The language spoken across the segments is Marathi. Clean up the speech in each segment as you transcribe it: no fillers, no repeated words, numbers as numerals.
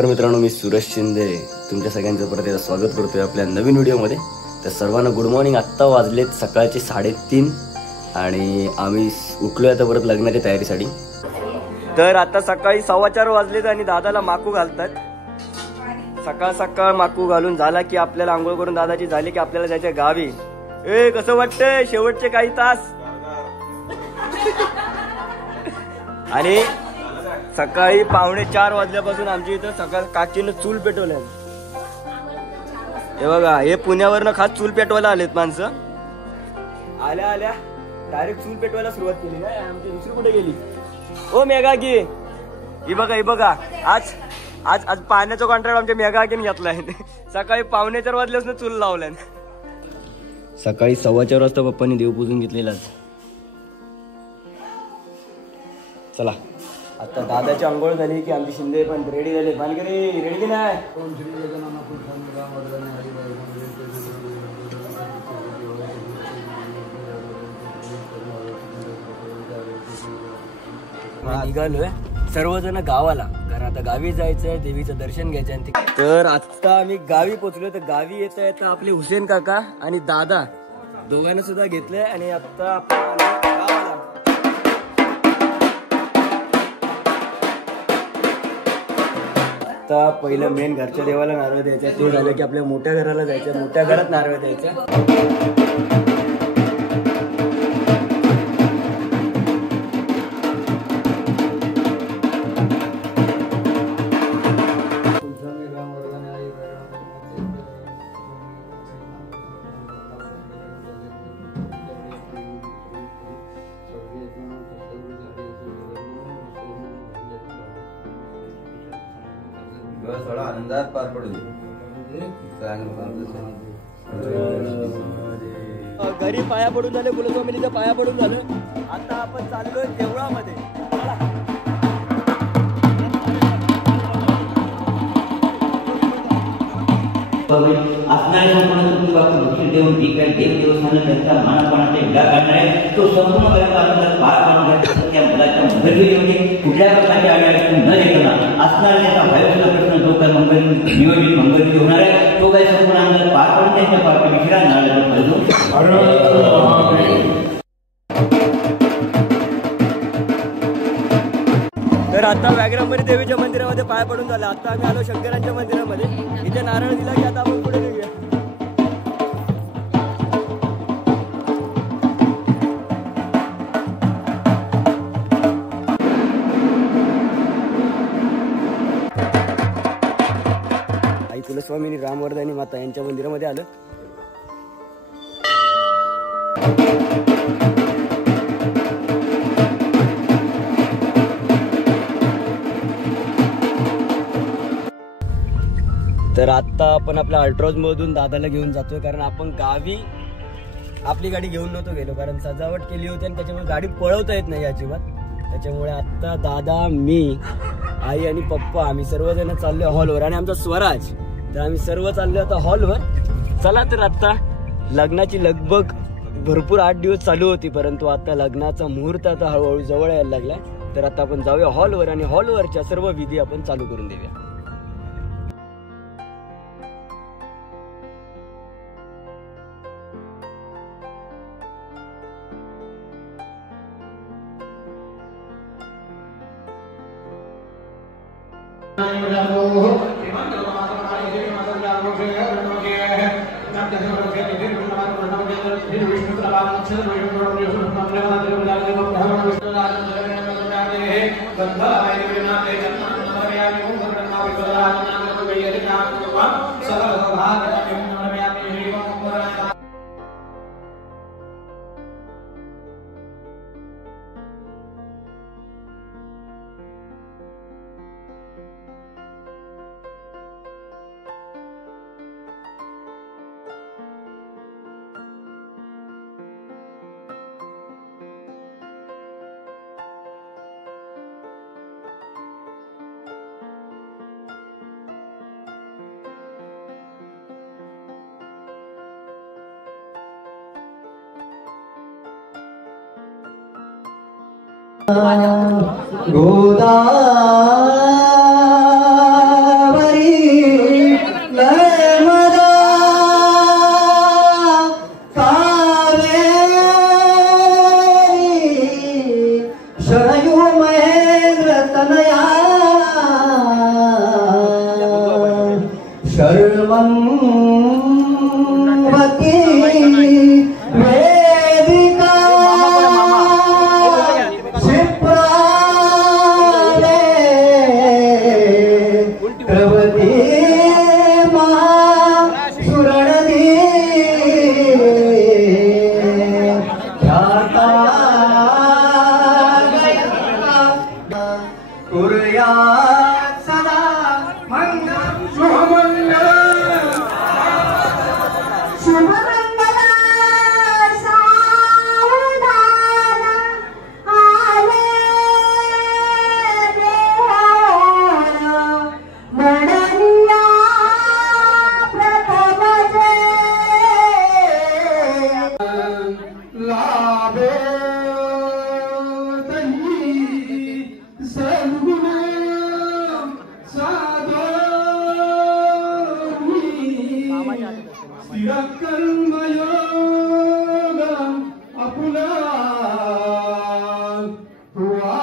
नमस्कार मित्रांनो, मी सूरज शिंदे तुमच्या सगळ्यांचं परत एकदा स्वागत करतोय आपल्या नवीन व्हिडिओमध्ये। तर सर्वांना गुड मॉर्निंग। आत्ता वाजलेत सकाळचे 3:30 आणि आम्ही उठलोय आता परत लग्नाच्या तयारीसाठी। तर आता सकाळी 4:15 वाजलेत आणि दादाला माकू घालतात। सकाळ सकाळ माकू घालून झाला की आपल्याला आंघोळ करून दादाची झाली की आपल्याला जायचं गावी। कसं वाटतंय शेवटचे काही तास? आणि सकाळी 3:45 वाजल्यापासून आमच्या इथं सकाळ काकीनं चूल पेटवल्या। हे बघा, हे पुण्यावरनं खास चूल पेटवायला आलेत माणसं। आल्या आल्या डायरेक्ट चूल पेटवायला सुरुवात केली ना। आमची दुसरी कुठे गेली? ओ मेघा की ही बघा आज आज आज पाण्याचा कॉन्ट्रॅक्ट आमच्या मेघा की घेतलाय। सकाळी 3:45 वाजल्यापासून चूल लावल्या। सकाळी 4:15 वाजता पप्पांनी देव पूजून घेतलेला। चला आता दादाची आंघोळ झाली की आमची शिंदे पण रेडी झाले। मानकरी रेडी की नाही? निघालोय सर्वजण गावाला, कारण आता गावी जायचंय, देवीचं दर्शन घ्यायचंय। तर आता आम्ही गावी पोहोचलोय। तर गावी येता येता आपले हुसेन काका आणि दादा दोघांना सुद्धा घेतलंय आणि आता आता पहिलं मेन घरच्या देवाला नारळ द्यायचं। ते झालं की आपल्या मोठ्या घराला जायचं, मोठ्या घरात नारळ द्यायचं। थोडा आनंदात पार पडू घरी पाया पडून झाले, कुलस्वामिनीच्या पाया पडून झालं। आता आपण चाललोय देवळामध्ये। असणारे संपूर्ण कुटुंबातून दक्षिण देऊन ती काही देवस्थानं त्यांचा मानपानाचा विडा काढणार आहे। तो संपूर्ण आनंदात पार पाडून घ्यायचा। त्या मुलाच्या मदतीमध्ये कुठल्या प्रकारच्या अडचणी न देताना असणारा त्याचा भविष्याचा प्रश्न जो काही नियोजित मंगल होणार आहे तो काही संपूर्ण आनंदात पार पाडून त्यांच्या पाठीविषयी नारळ तर आता व्याघ्रांबरी देवीच्या मंदिरामध्ये पाया पडून झाला। आता आम्ही आलो शंकरांच्या मंदिरामध्ये। इथे नारळ दिला की आता आपण पुढे निघूया। आई कुलस्वामिनी, रामवर्धनी माता यांच्या मंदिरामध्ये आलं। तर आता आपण आपल्या अल्ट्रॉज मधून दादाला घेऊन जातोय, कारण आपण गावी आपली गाडी घेऊन नव्हतो गेलो, कारण सजावट केली होती आणि त्याच्यामुळे गाडी पळवता येत नाही अजिबात। त्याच्यामुळे आता दादा, मी, आई आणि पप्पा आम्ही सर्वजण चाललोय हॉलवर आणि आमचा स्वराज। तर आम्ही सर्व चाललोय आता हॉलवर। चला तर आता लग्नाची लगबग भरपूर 8 दिवस चालू होती, परंतु आता लग्नाचा मुहूर्त आता हळूहळू जवळ यायला लागलाय। तर आता आपण जाऊया हॉलवर आणि हॉलवरच्या सर्व विधी आपण चालू करून देऊया। गोदावरी वेदिका शिप्राले प्रवती महासुरणदी ख्याता कुर्या सदा मंगल शुभमंगल शुभमंगल सावधान आले देवान म्हणूया प्रथम लाभे सद्गुण साधोनी स्थिर कर्मयोग आपुला हुआ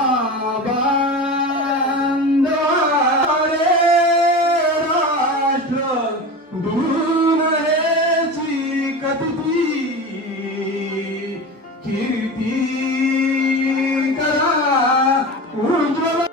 बांधवारे राष्ट्र दूर हेची कथिती कीर्ती करा उज्ज्वल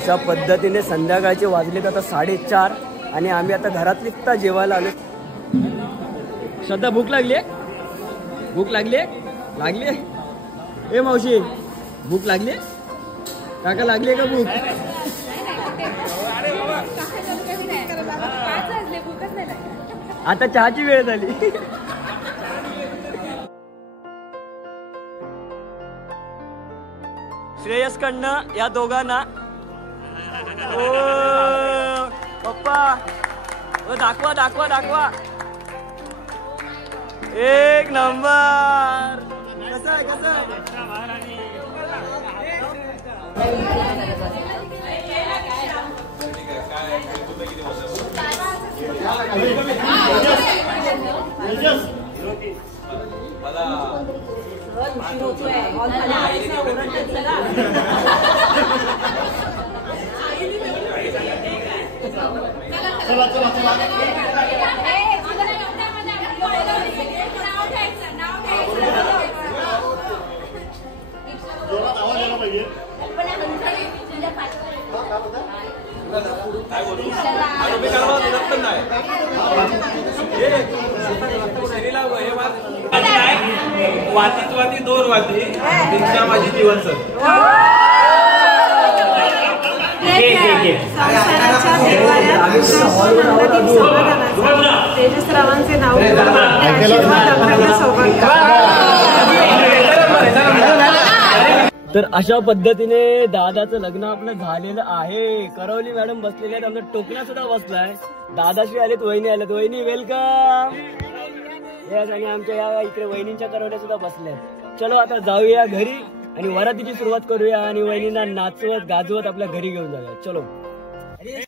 अशा पद्धतीने संध्याकाळचे वाजलेत आता 4:30 आणि आम्ही आता घरात निघता जेवायला आलो. श्रद्धा भूक लागली? भूक लागली? लागली? ए मावशी भूक लागली? काका लागली का भूक? आता चहाची वेळ झाली. श्रेयस कडनं या दोघांना ओ पप्पा दाखवा दाखवा दाखवा. एक नंबर. कसं आहे कसं आहे? वातीत वाती दोर वाती दीक्षा माझी जीवन सर. तेजसरावांचे नाव तर अशा पद्धतीने दादाचं लग्न आपलं झालेलं आहे. करवली मॅडम बसलेले आहेत, आमचा टोकना सुद्धा बसलाय. दादाशी आलेत, वहिनी आलेत. वहिनी वेलकम. आणि आमच्या या इकडे वहिनींच्या करवल्या सुद्धा बसल्या. चलो आता जाऊया घरी आणि वरातीची सुरुवात करूया आणि वहिनींना नाचवत गाजवत आपल्या घरी घेऊन जाऊया. चलो.